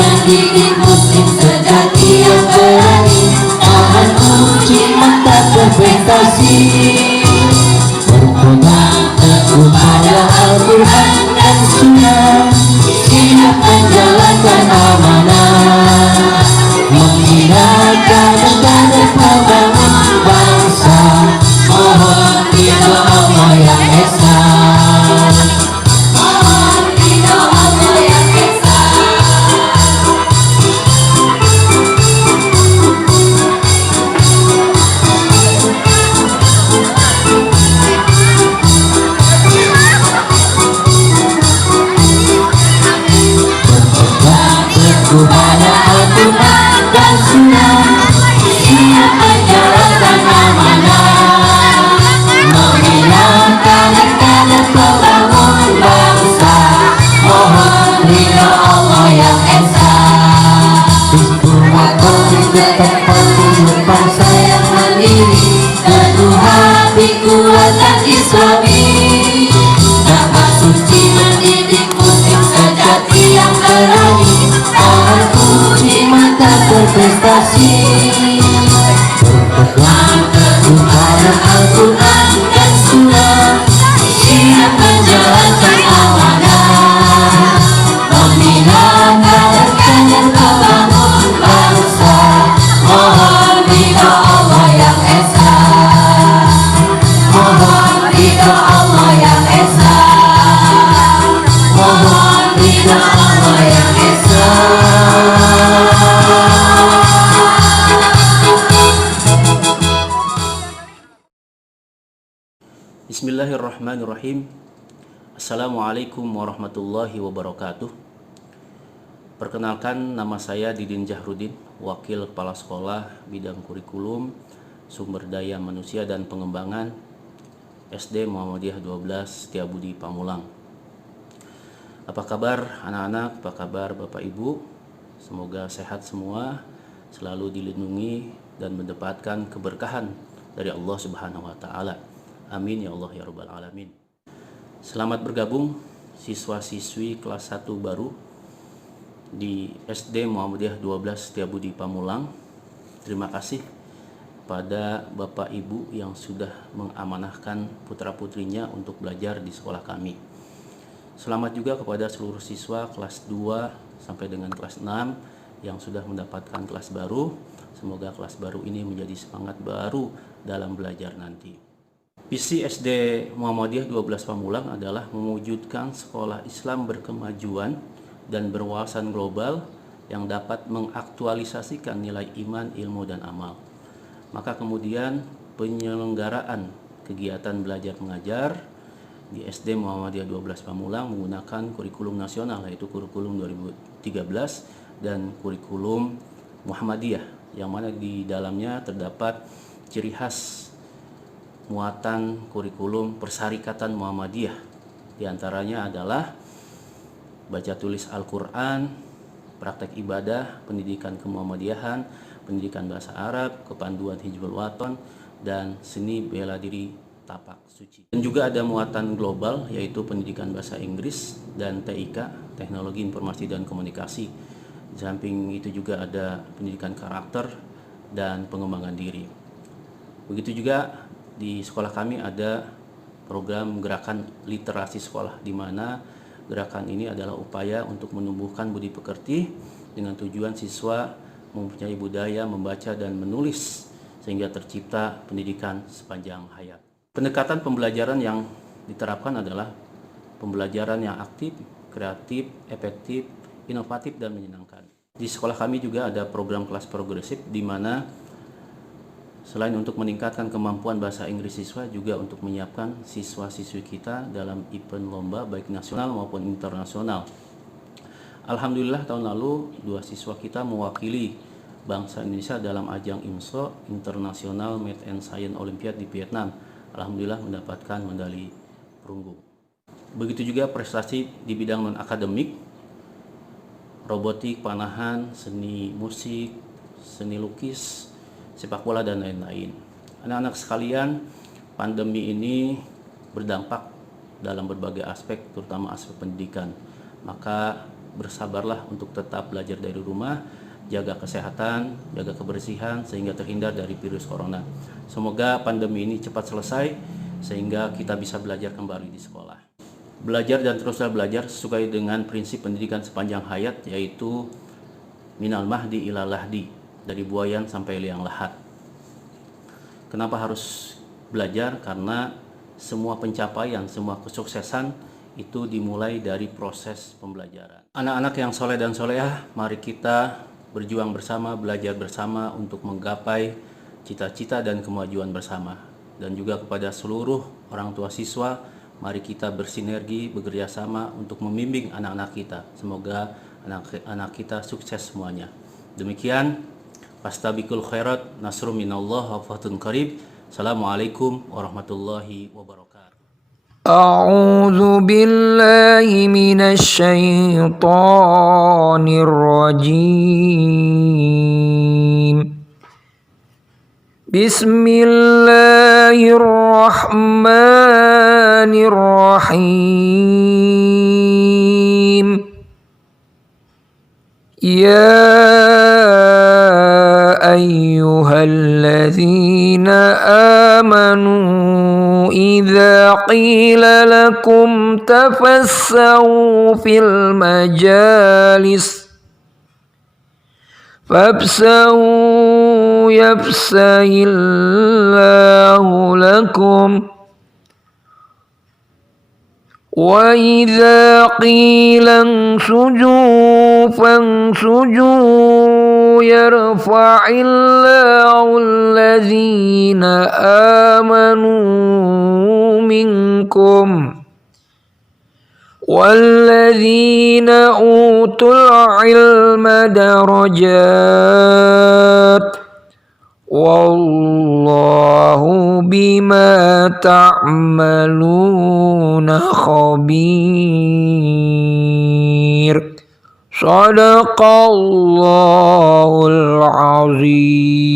Mendidik muslim sejati yang berani, tahan uji mata berprestasi, berpegang teguh pada Al-Quran dan Sunnah, siap menjalankan amanah, menghidupkan dan membangun bangsa. Mohon ridho Allah yang esa. Kepada Al-Quran dan Sunnah, siap menjalankan amanah, menghilangkan dan membangun bangsa. Mohon ridho Allah yang esa. Bismillahirrahmanirrahim. Tetap untuk bangsa yang mandiri, teguh hati kuat dan islami, dapat suci mendidik muslim sejati yang berani, tahan uji mata berprestasi, berpegang teguh pada Al-Quran dan Sunnah, siap menjalankan amanah, menghilangkan dan membangun bangsa. Mohon ridho Allah yang esa. Mohon ridho Allah yang esa. Mohon ridho Allah yang esa. Bismillahirrahmanirrahim. Assalamualaikum warahmatullahi wabarakatuh. Perkenalkan, nama saya Didin Jahrudin, Wakil Kepala Sekolah Bidang Kurikulum, Sumber Daya Manusia dan Pengembangan SD Muhammadiyah 12 Setiabudi Pamulang. Apa kabar anak-anak? Apa kabar Bapak Ibu? Semoga sehat semua, selalu dilindungi dan mendapatkan keberkahan dari Allah Subhanahu wa taala. Amin ya Allah ya rabbal alamin. Selamat bergabung siswa-siswi kelas 1 baru di SD Muhammadiyah 12 Setiabudi Pamulang. Terima kasih pada Bapak Ibu yang sudah mengamanahkan putra-putrinya untuk belajar di sekolah kami. Selamat juga kepada seluruh siswa kelas 2 sampai dengan kelas 6 yang sudah mendapatkan kelas baru. Semoga kelas baru ini menjadi semangat baru dalam belajar nanti. Visi SD Muhammadiyah 12 Pamulang adalah mewujudkan sekolah Islam berkemajuan dan berwawasan global yang dapat mengaktualisasikan nilai iman, ilmu, dan amal. Maka kemudian penyelenggaraan kegiatan belajar mengajar di SD Muhammadiyah 12 Pamulang menggunakan kurikulum nasional, yaitu kurikulum 2013 dan kurikulum Muhammadiyah, yang mana di dalamnya terdapat ciri khas muatan kurikulum persyarikatan Muhammadiyah. Di antaranya adalah baca tulis Al-Quran, praktek ibadah, pendidikan kemuhammadiyahan, pendidikan bahasa Arab, kepanduan Hizbul Waton, dan seni bela diri tapak suci. Dan juga ada muatan global, yaitu pendidikan bahasa Inggris dan TIK, Teknologi Informasi dan Komunikasi. Di samping itu juga ada pendidikan karakter dan pengembangan diri. Begitu juga di sekolah kami ada program gerakan literasi sekolah, di mana gerakan ini adalah upaya untuk menumbuhkan budi pekerti dengan tujuan siswa mempunyai budaya membaca dan menulis sehingga tercipta pendidikan sepanjang hayat. Pendekatan pembelajaran yang diterapkan adalah pembelajaran yang aktif, kreatif, efektif, inovatif, dan menyenangkan. Di sekolah kami juga ada program kelas progresif, di mana selain untuk meningkatkan kemampuan bahasa Inggris siswa, juga untuk menyiapkan siswa-siswi kita dalam event lomba baik nasional maupun internasional. Alhamdulillah tahun lalu 2 siswa kita mewakili bangsa Indonesia dalam ajang IMSO International Math and Science Olympiad di Vietnam. Alhamdulillah mendapatkan medali perunggu. Begitu juga prestasi di bidang non-akademik, robotik, panahan, seni musik, seni lukis, sepak bola, dan lain-lain. Anak-anak sekalian, pandemi ini berdampak dalam berbagai aspek, terutama aspek pendidikan. Maka bersabarlah untuk tetap belajar dari rumah, jaga kesehatan, jaga kebersihan sehingga terhindar dari virus corona. Semoga pandemi ini cepat selesai sehingga kita bisa belajar kembali di sekolah. Belajar dan teruslah belajar sesuai dengan prinsip pendidikan sepanjang hayat, yaitu minal mahdi ilal lahdi, dari buayan sampai liang lahat. Kenapa harus belajar? Karena semua pencapaian, semua kesuksesan itu dimulai dari proses pembelajaran. Anak-anak yang soleh dan solehah, mari kita berjuang bersama, belajar bersama untuk menggapai cita-cita dan kemajuan bersama. Dan juga kepada seluruh orang tua siswa, mari kita bersinergi, bekerja sama untuk membimbing anak-anak kita. Semoga anak-anak kita sukses semuanya. Demikian, fastabiqul khairat, nasrum minallah wa fathun qarib. Assalamualaikum warahmatullahi wabarakatuh. أعوذ بالله من الشيطان الرجيم بسم الله الرحمن الرحيم يا أيها الذين آمنوا إذا قيل لكم تفسحوا في المجالس فافسحوا يفسح الله لكم وإذا قيل انسجوا فانسجوا يرفع الله الذين آمنوا منكم والذين أوتوا العلم درجات والله بما تعملون خبير صدق الله العظيم.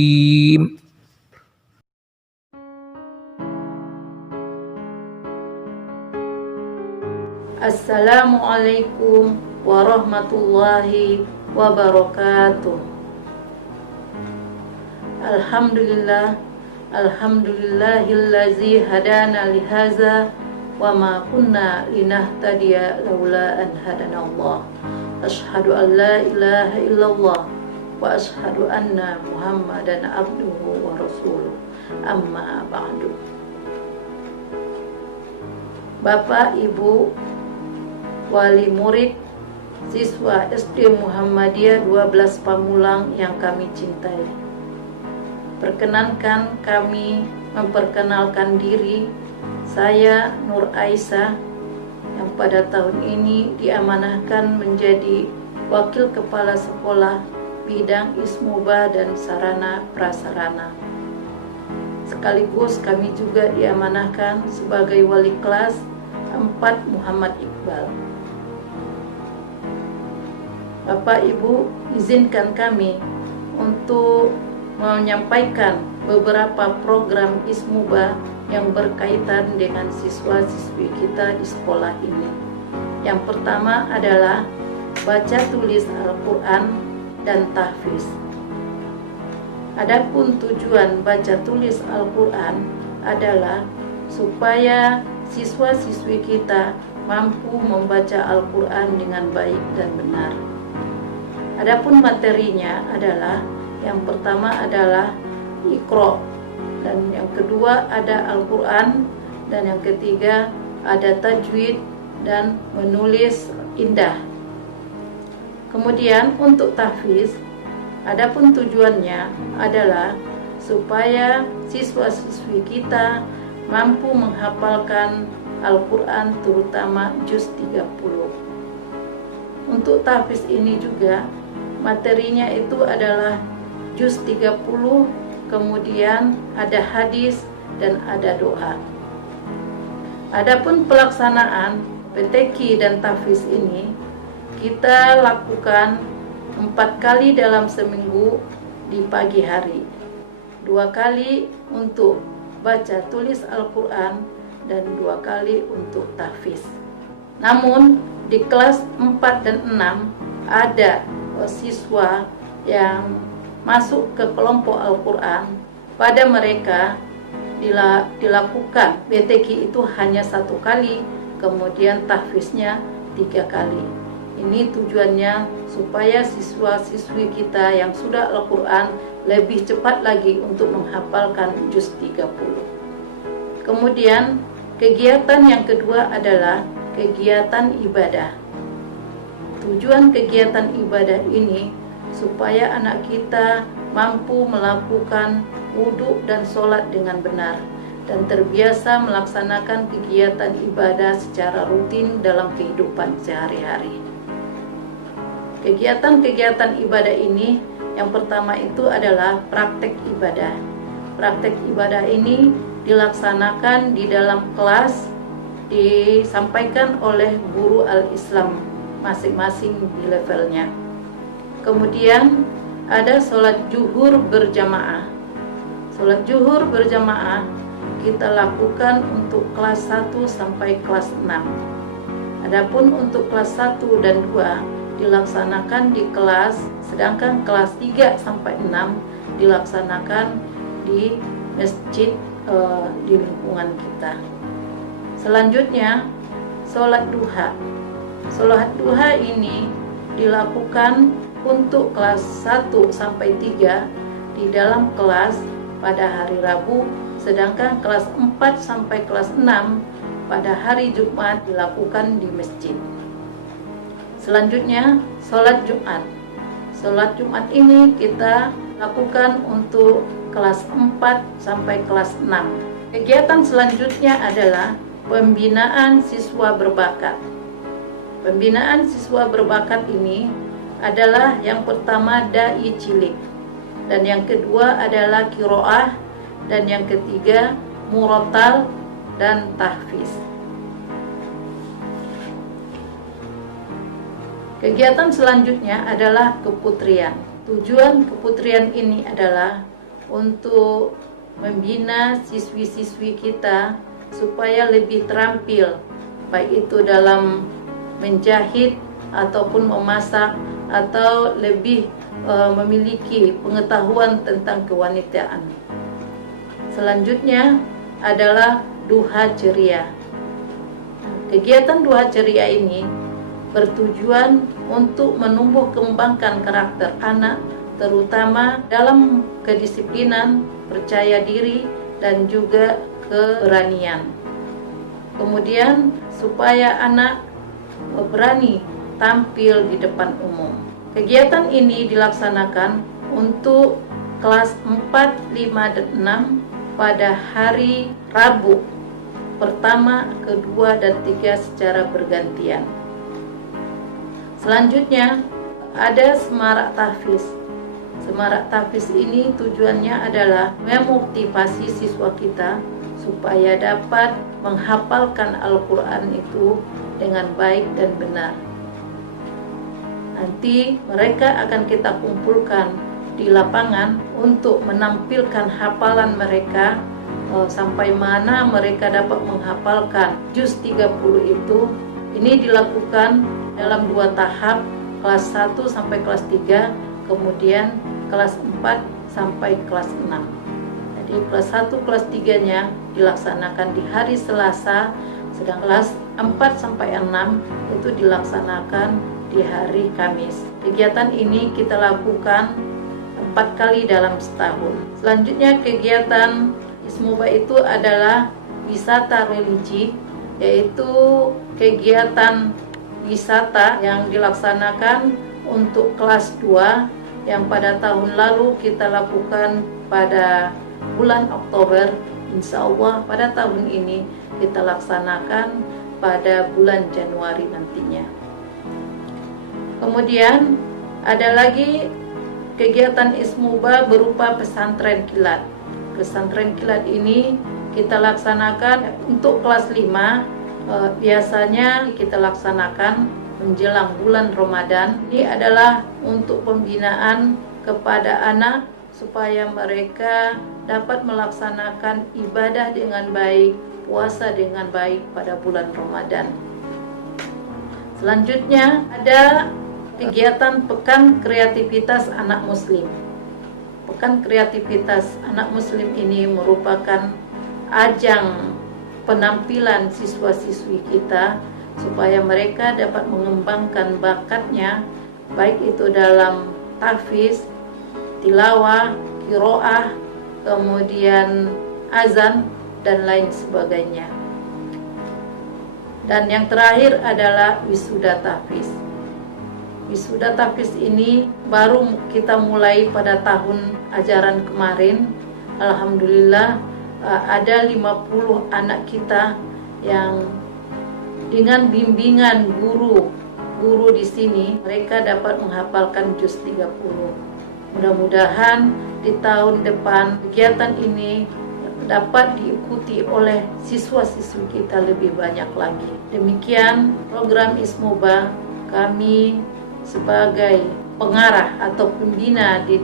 Assalamualaikum warahmatullahi wabarakatuh. Alhamdulillah, alhamdulillahillazi hadana lihaza wa ma kunna linahtadiya laula an hadanallah. Asyhadu an la ilaha illallah wa asyhadu anna Muhammadan abduhu wa rasuluh. Amma ba'du. Bapak, Ibu, wali murid, siswa SD Muhammadiyah 12 Pamulang yang kami cintai. Perkenankan kami memperkenalkan diri. Saya Nur Aisyah yang pada tahun ini diamanahkan menjadi Wakil Kepala Sekolah Bidang Ismuba dan Sarana Prasarana. Sekaligus kami juga diamanahkan sebagai wali kelas 4 Muhammad Iqbal. Bapak Ibu, izinkan kami untuk menyampaikan beberapa program Ismuba yang berkaitan dengan siswa-siswi kita di sekolah ini. Yang pertama adalah baca tulis Al-Quran dan tahfiz. Adapun tujuan baca tulis Al-Quran adalah supaya siswa-siswi kita mampu membaca Al-Quran dengan baik dan benar. Adapun materinya adalah yang pertama adalah Iqra, dan yang kedua ada Al-Quran, dan yang ketiga ada tajwid dan menulis indah. Kemudian untuk tahfiz, adapun tujuannya adalah supaya siswa-siswi kita mampu menghafalkan Al-Quran terutama juz 30. Untuk tahfiz ini juga materinya itu adalah juz 30, kemudian ada hadis dan ada doa. Adapun pelaksanaan PTQ dan tahfiz ini kita lakukan 4 kali dalam seminggu di pagi hari, 2 kali untuk baca tulis Al-Quran dan 2 kali untuk tahfiz. Namun di kelas 4 dan 6 ada siswa yang masuk ke kelompok Al-Quran. Pada mereka dilakukan BTQ itu hanya 1 kali, kemudian tahfiznya 3 kali. Ini tujuannya supaya siswa-siswi kita yang sudah Al-Quran lebih cepat lagi untuk menghafalkan juz 30. Kemudian kegiatan yang kedua adalah kegiatan ibadah. Tujuan kegiatan ibadah ini supaya anak kita mampu melakukan wudhu dan sholat dengan benar dan terbiasa melaksanakan kegiatan ibadah secara rutin dalam kehidupan sehari-hari. Kegiatan-kegiatan ibadah ini yang pertama itu adalah praktek ibadah. Praktek ibadah ini dilaksanakan di dalam kelas, disampaikan oleh guru al-Islam masing-masing di levelnya. Kemudian ada sholat zuhur berjamaah. Sholat zuhur berjamaah kita lakukan untuk kelas 1 sampai kelas 6. Adapun untuk kelas 1 dan 2 dilaksanakan di kelas, sedangkan kelas 3 sampai 6 dilaksanakan di masjid di lingkungan kita. Selanjutnya, sholat duha. Sholat duha ini dilakukan untuk kelas 1 sampai 3 di dalam kelas pada hari Rabu, sedangkan kelas 4 sampai kelas 6 pada hari Jumat dilakukan di masjid. Selanjutnya, sholat Jumat. Sholat Jumat ini kita lakukan untuk kelas 4 sampai kelas 6. Kegiatan selanjutnya adalah pembinaan siswa berbakat. Pembinaan siswa berbakat ini adalah yang pertama dai cilik, dan yang kedua adalah qiraah, dan yang ketiga murattal dan tahfiz. Kegiatan selanjutnya adalah keputrian. Tujuan keputrian ini adalah untuk membina siswi-siswi kita supaya lebih terampil, baik itu dalam menjahit ataupun memasak, atau lebih memiliki pengetahuan tentang kewanitaan. Selanjutnya adalah duha ceria. Kegiatan duha ceria ini bertujuan untuk menumbuh kembangkan karakter anak, terutama dalam kedisiplinan, percaya diri, dan juga keberanian. Kemudian supaya anak berani tampil di depan umum. Kegiatan ini dilaksanakan untuk kelas 4, 5, dan 6 pada hari Rabu pertama, kedua, dan 3 secara bergantian. Selanjutnya ada semarak tahfiz. Semarak tahfiz ini tujuannya adalah memotivasi siswa kita supaya dapat menghafalkan Al-Quran itu dengan baik dan benar. Nanti mereka akan kita kumpulkan di lapangan untuk menampilkan hafalan mereka sampai mana mereka dapat menghafalkan juz 30 itu. Ini dilakukan dalam 2 tahap, kelas 1 sampai kelas 3, kemudian kelas 4 sampai kelas 6. Jadi kelas 1, kelas 3-nya dilaksanakan di hari Selasa, sedang kelas 4 sampai 6 itu dilaksanakan di hari Kamis. Kegiatan ini kita lakukan 4 kali dalam setahun. Selanjutnya kegiatan Ismuba itu adalah wisata religi, yaitu kegiatan wisata yang dilaksanakan untuk kelas 2 yang pada tahun lalu kita lakukan pada bulan Oktober. Insya Allah pada tahun ini kita laksanakan pada bulan Januari nantinya. Kemudian ada lagi kegiatan Ismuba berupa pesantren kilat. Pesantren kilat ini kita laksanakan untuk kelas 5, biasanya kita laksanakan menjelang bulan Ramadan. Ini adalah untuk pembinaan kepada anak supaya mereka dapat melaksanakan ibadah dengan baik, puasa dengan baik pada bulan Ramadan. Selanjutnya ada kegiatan Pekan Kreativitas Anak Muslim. Pekan Kreativitas Anak Muslim ini merupakan ajang penampilan siswa-siswi kita supaya mereka dapat mengembangkan bakatnya, baik itu dalam tahfiz, tilawah, qiraah, kemudian azan dan lain sebagainya. Dan yang terakhir adalah wisuda tahfiz. Wisuda tahfiz ini baru kita mulai pada tahun ajaran kemarin. Alhamdulillah ada 50 anak kita yang dengan bimbingan guru di sini mereka dapat menghafalkan juz 30. Mudah-mudahan di tahun depan kegiatan ini dapat diikuti oleh siswa-siswi kita lebih banyak lagi. Demikian program Ismoba, kami sebagai pengarah atau pembina di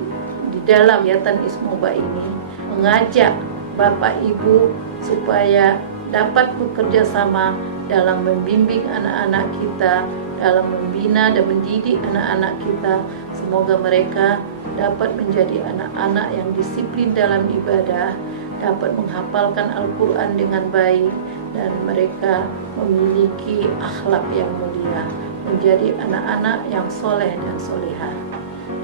dalam kegiatan Ismoba ini mengajak Bapak Ibu supaya dapat bekerja sama dalam membimbing anak-anak kita, dalam membina dan mendidik anak-anak kita. Semoga mereka dapat menjadi anak-anak yang disiplin dalam ibadah, dapat menghafalkan Al-Quran dengan baik, dan mereka memiliki akhlak yang mulia, menjadi anak-anak yang soleh dan solehah.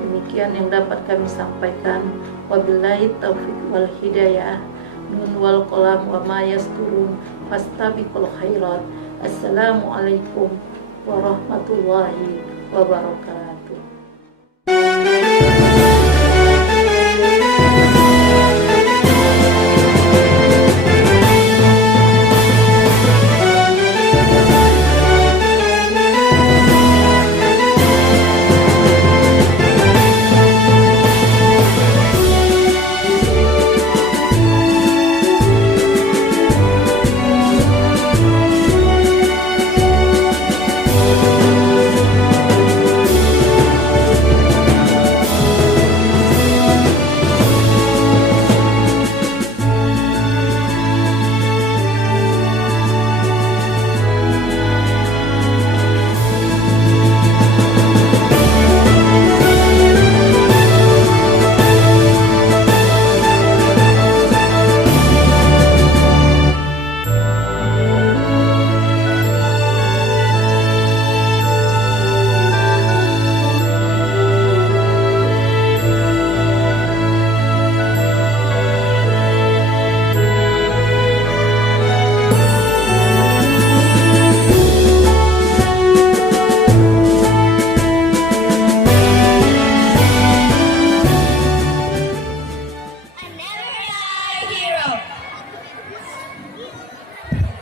Demikian yang dapat kami sampaikan. Wabillahi taufiq wal hidayah. Nun wal qalam wa ma yasturun fastabiqul khairat. Assalamualaikum warahmatullahi wabarakatuh.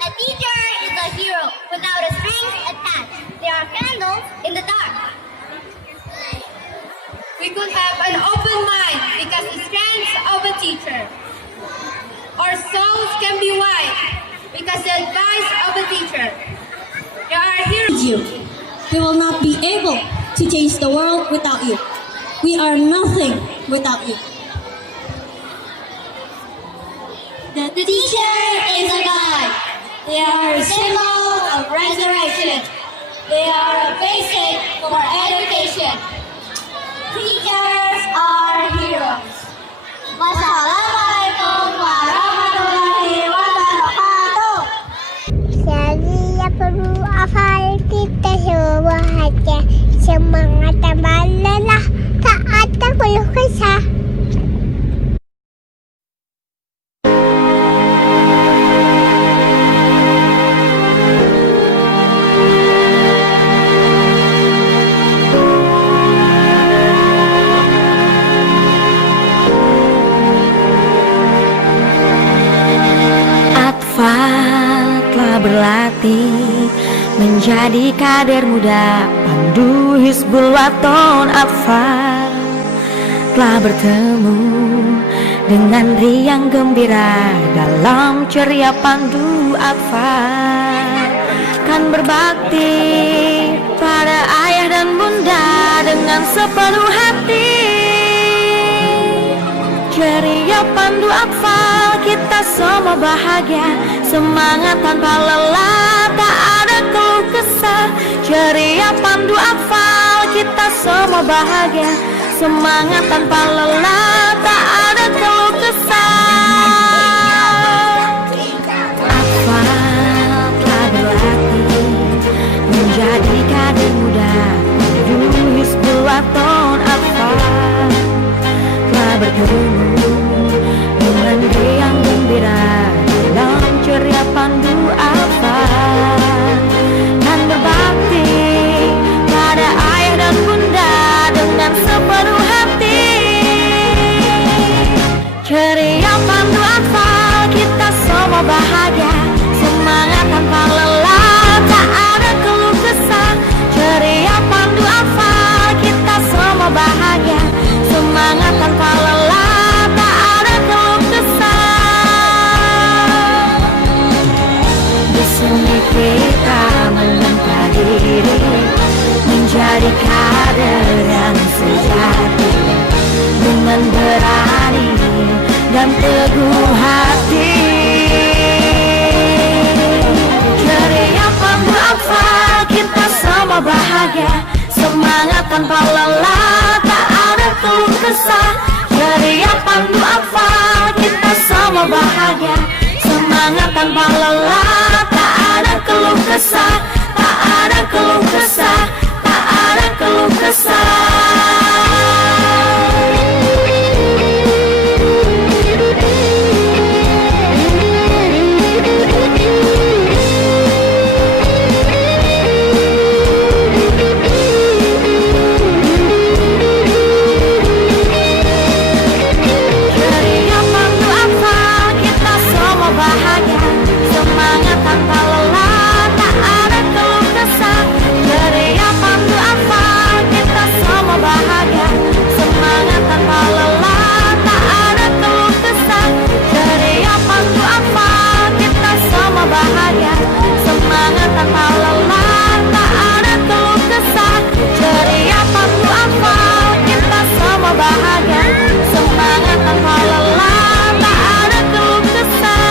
A teacher is a hero without a strings attached. There are candles in the dark. We could have an open mind because the strength of a teacher. Our souls can be wide because the advice of a teacher. There are heroes. You. We will not be able to change the world without you. We are nothing without you. The teacher is a guide. They are a symbol of resurrection. They are a basic for education. Teachers are heroes. Wassalamualaikum warahmatullahi wabarakatuh. Saya perlu hafal kita semua saja. Semangat tambah lelah, tak ada keluh kesah. Telah berlatih menjadi kader muda pandu Hizbul Waton. Atfal telah bertemu dengan riang gembira dalam ceria pandu. Atfal kan berbakti pada ayah dan bunda dengan sepenuh hati. Ceria pandu Atfal, kita semua bahagia, semangat tanpa lelah, tak ada keluh kesah. ceria pandu akfal, kita semua bahagia, semangat tanpa lelah, tak ada keluh kesah. Akfal telah berlatih menjadi kader muda, menuju Hizbul Waton. Akfal telah bertemu dengan riang gembira dalam ceria pandu akfal, dan berbakti pada ayah dan bunda dengan sepenuh hati. Ceria pandu akfal, kita semua bahagia, semangat tanpa lelah, tak ada keluh kesah. Ceria pandu akfal, kita semua bahagia, semangat tanpa lelah, tak ada keluh kesah. Di sini kita menempa diri, menjadi kader yang sejati, dengan berani dan teguh hati. Ceria pandu akfal, kita semua bahagia, semangat tanpa lelah, tak ada keluh kesah. Ceria pandu akfal, kita semua bahagia, semangat tanpa lelah, tak ada keluh kesah, tak ada keluh kesah, tak ada keluh kesah. Ceria pandu akfal, kita semua bahagia, semangat tanpa lelah, tak ada keluh kesah. Ceria pandu akfal, kita semua bahagia, semangat tanpa lelah, tak ada keluh kesah. Ceria pandu akfal, kita semua bahagia, semangat tanpa lelah, tak ada keluh kesah. Ceria pandu akfal, kita semua bahagia, semangat tanpa lelah, tak ada keluh kesah.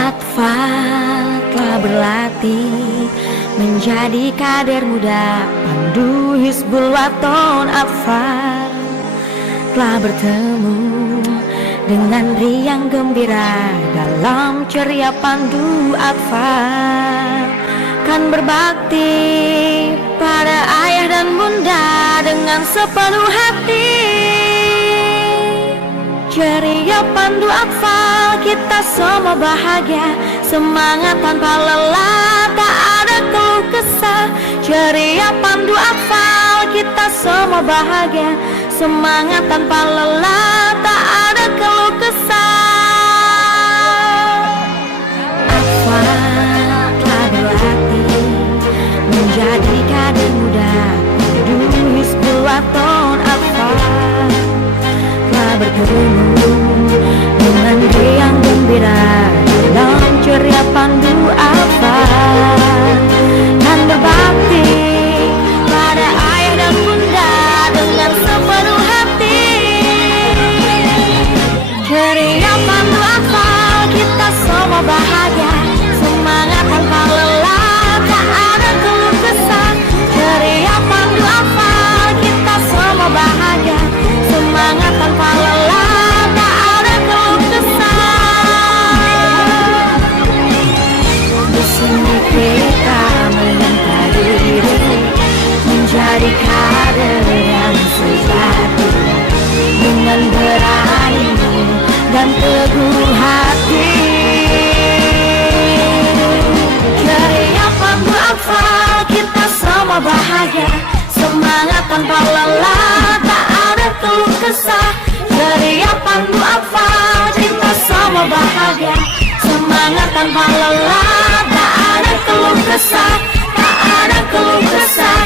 Akfal telah berlatih menjadi kader muda, pandu Hizbul Waton. Akfal telah bertemu dengan riang gembira dalam ceria pandu akfal, kan berbakti pada ayah dan bunda dengan sepenuh hati. Ceria pandu akfal, kita semua bahagia, semangat tanpa lelah, tak ada keluh kesah. Ceria pandu akfal, kita semua bahagia, semangat tanpa lelah, tak ada keluh kesah. Akfal telah berlatih menjadi kader muda, menuju Hizbul Waton. Akfal telah bertemu dengan riang gembira dalam ceria pandu akfal, dan berbakti pada ayah dan bunda dengan sepenuh hati. Ceria pandu akfal, kita semua bahagia, semangat tanpa lelah, tak ada keluh kesah. Ceria pandu akfal, kita semua bahagia, semangat tanpa lelah, tak ada keluh kesah. Di sini kita menempa diri, menjadi kader yang sejati, dengan berani dan teguh hati. Ceria pandu akfal, kita semua bahagia, semangat tanpa lelah, tak ada keluh kesah. Ceria pandu akfal, kita semua bahagia, semangat tanpa lelah, tak ada keluh kesah, tak ada keluh kesah.